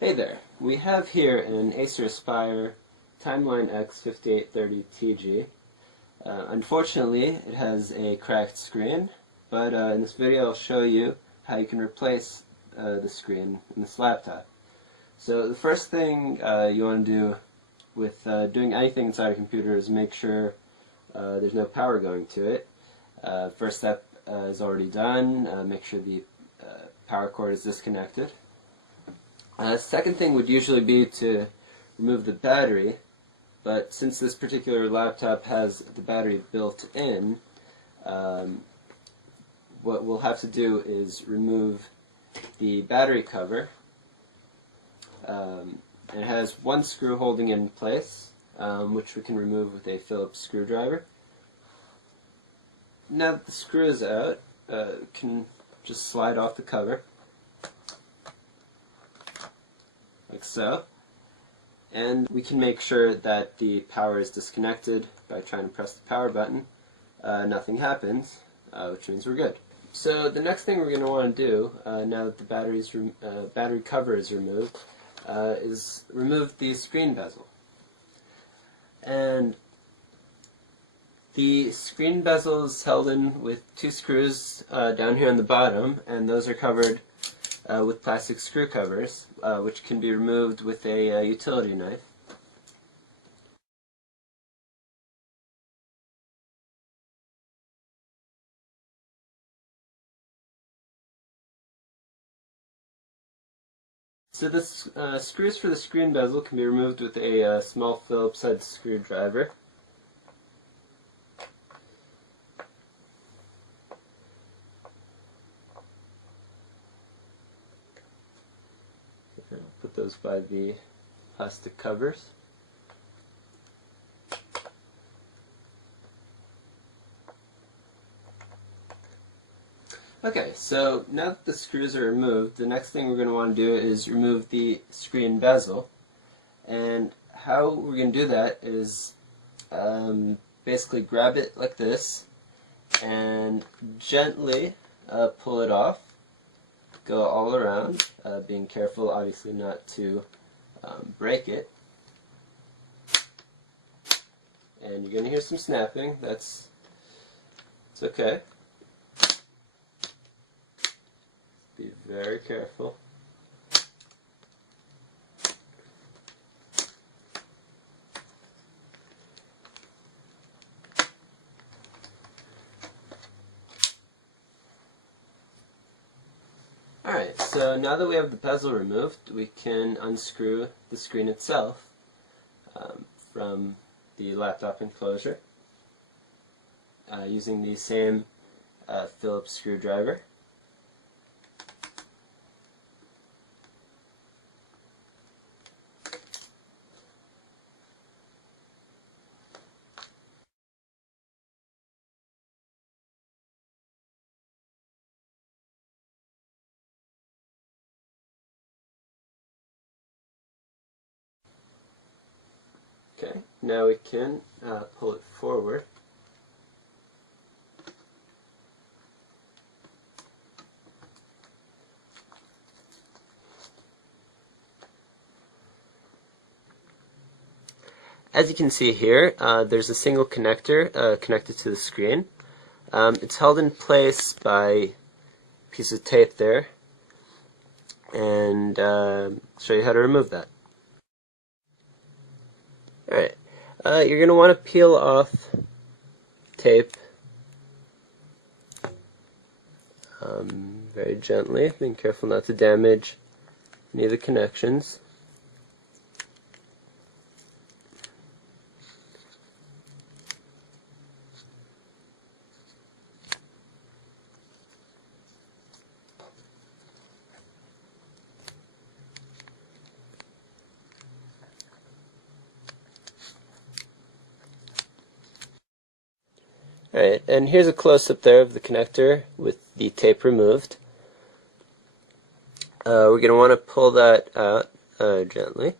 Hey there, we have here an Acer Aspire TimelineX 5830TG. Unfortunately, it has a cracked screen, but in this video I'll show you how you can replace the screen in this laptop. So the first thing you want to do with doing anything inside a computer is make sure there's no power going to it. First step is already done. Make sure the power cord is disconnected. Second thing would usually be to remove the battery, but since this particular laptop has the battery built in, what we'll have to do is remove the battery cover. It has one screw holding it in place, which we can remove with a Phillips screwdriver. Now that the screw is out, we can just slide off the cover, like so, and we can make sure that the power is disconnected by trying to press the power button. Nothing happens, which means we're good. So the next thing we're going to want to do, now that the battery cover is removed, is remove the screen bezel. And the screen bezel is held in with two screws down here on the bottom, and those are covered with plastic screw covers, which can be removed with a utility knife. So the screws for the screen bezel can be removed with a small Phillips head screwdriver. I'll put those by the plastic covers. Okay, so now that the screws are removed, the next thing we're going to want to do is remove the screen bezel. And how we're going to do that is basically grab it like this and gently pull it off. Go all around, being careful obviously not to break it. And you're going to hear some snapping. It's okay. Be very careful. Alright, so now that we have the bezel removed, we can unscrew the screen itself from the laptop enclosure using the same Phillips screwdriver. Okay, now we can pull it forward. As you can see here, there's a single connector connected to the screen. It's held in place by a piece of tape there, and I'll show you how to remove that. Alright, you're going to want to peel off tape very gently, being careful not to damage any of the connections. Alright, and here's a close-up there of the connector with the tape removed. We're going to want to pull that out gently.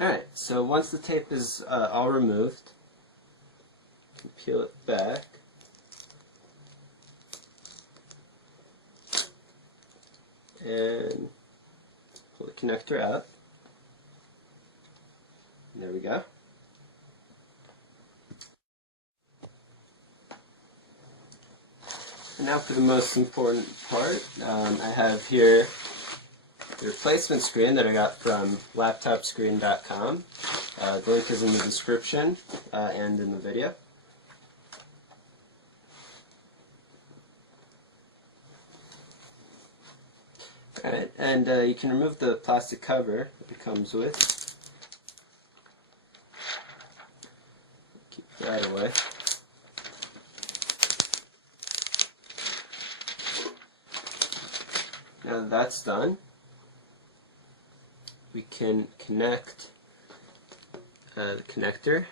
Alright, so once the tape is all removed, you can peel it back. And pull the connector out. There we go. And now for the most important part, I have here the replacement screen that I got from laptopscreen.com. The link is in the description and in the video. Alright, and you can remove the plastic cover that it comes with. Keep that away. Now that that's done, we can connect the connector.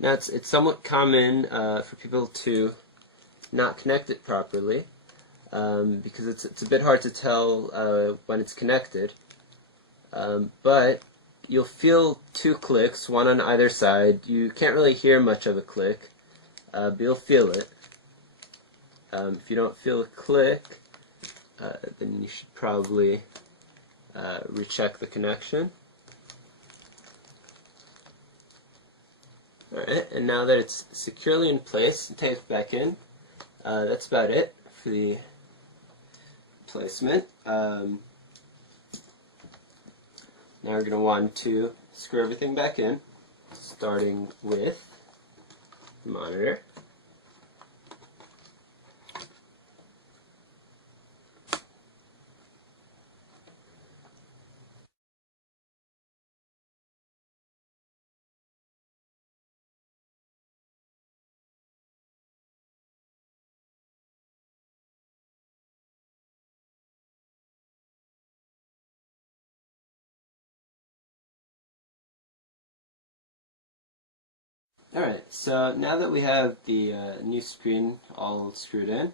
Now it's somewhat common for people to not connect it properly because it's a bit hard to tell when it's connected. But you'll feel two clicks, one on either side. You can't really hear much of a click, but you'll feel it. If you don't feel a click, then you should probably recheck the connection. Alright, and now that it's securely in place and taped back in, that's about it for the placement. Now we're going to want to screw everything back in, starting with the monitor. Alright, so now that we have the new screen all screwed in,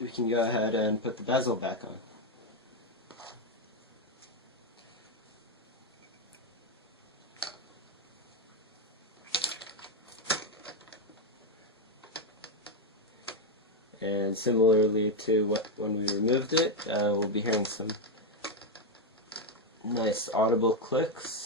we can go ahead and put the bezel back on. And similarly to when we removed it, we'll be hearing some nice audible clicks.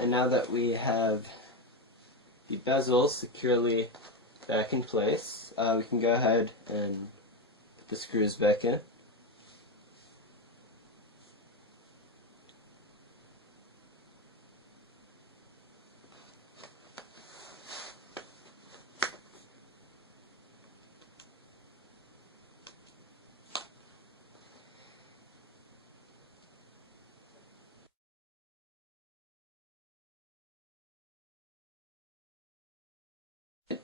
And now that we have the bezel securely back in place, we can go ahead and put the screws back in.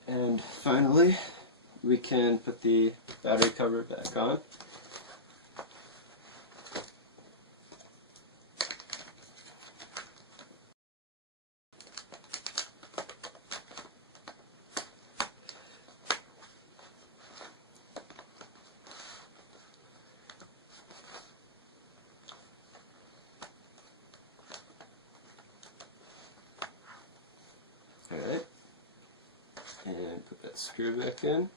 And finally, we can put the battery cover back on. Alright. And put that screw back in.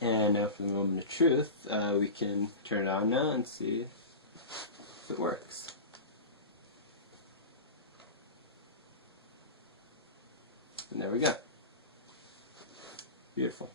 And now for the moment of truth, we can turn it on now and see if it works. And there we go. Beautiful.